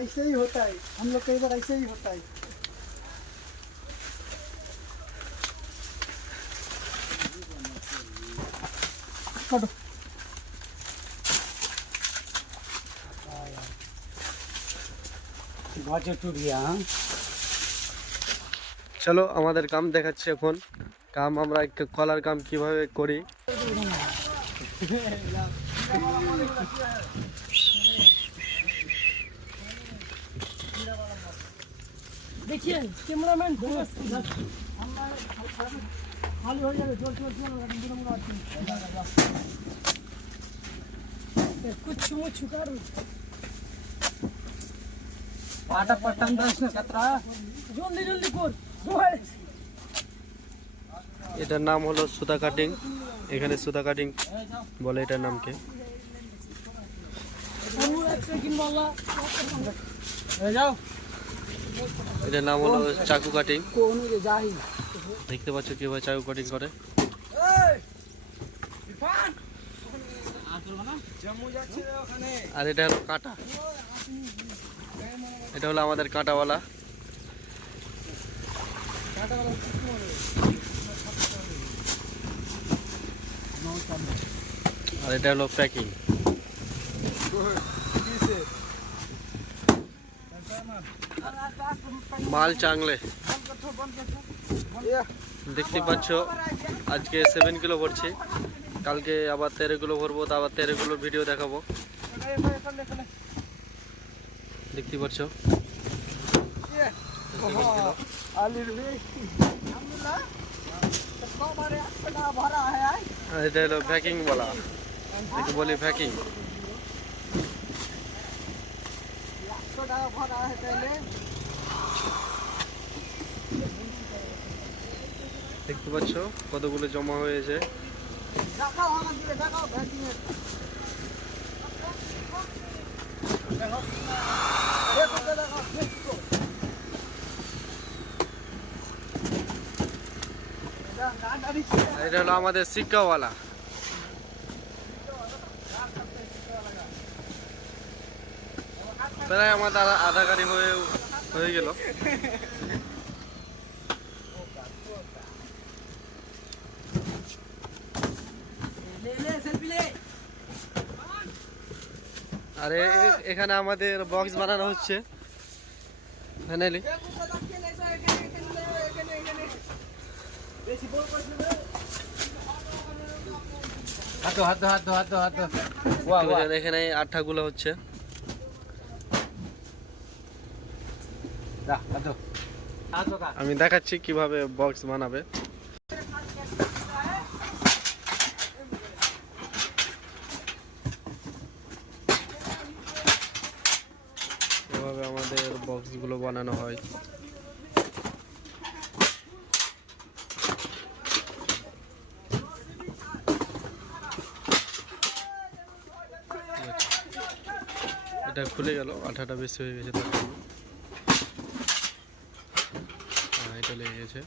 ऐसे ही होता है, हम लोग कई बार ऐसे ही होता है। চলো আমাদের কাম দেখাচ্ছি এখন। কাম আমরা কলার কাম কিভাবে করি। देखिए कैमरामैन खाली हो जाए कुछ छुका पाटा पट्टन कतरा जल्दी जल्दी कर এটার নাম হলো সুতা কাটিং। এখানে সুতা কাটিং বলে এটার নাম কি? এটার নাম হলো চাকু কাটিং। দেখতে পাচ্ছ কিভাবে চাকু কাটিং করে। আর এটা হলো কাঁটা, এটা হলো আমাদের কাঁটাওয়ালা। আর এটা হলো প্যাকিং। মাল চাংলে দেখতে পাচ্ছ। আজকে 7 কিলো ভরছি, কালকে আবার 13 কিলো ভরবো, তো আবার 13 কিলোর ভিডিও দেখাবো। দেখতে পাচ্ছ এটা হলো ভ্যাকিং বলা, একে বলি ভ্যাকিং। দেখতে পাচ্ছ কতগুলো জমা হয়েছে। এটা হলো আমাদের সিক্কাওয়ালা। প্রায় আমাদের আধা গাড়ি হয়ে গেল। আরে এখানে আমাদের বক্স বানানো হচ্ছে ফাইনালি। এখানে আঠাগুলো হচ্ছে। আমি দেখাচ্ছি কিভাবে বক্স বানাবে। এভাবে আমাদের বক্সগুলো বানানো হয়। এটা খুলে গেল, আঠাটা বেশি হয়ে গেছে তার জন্য। এটা লেগে গেছে।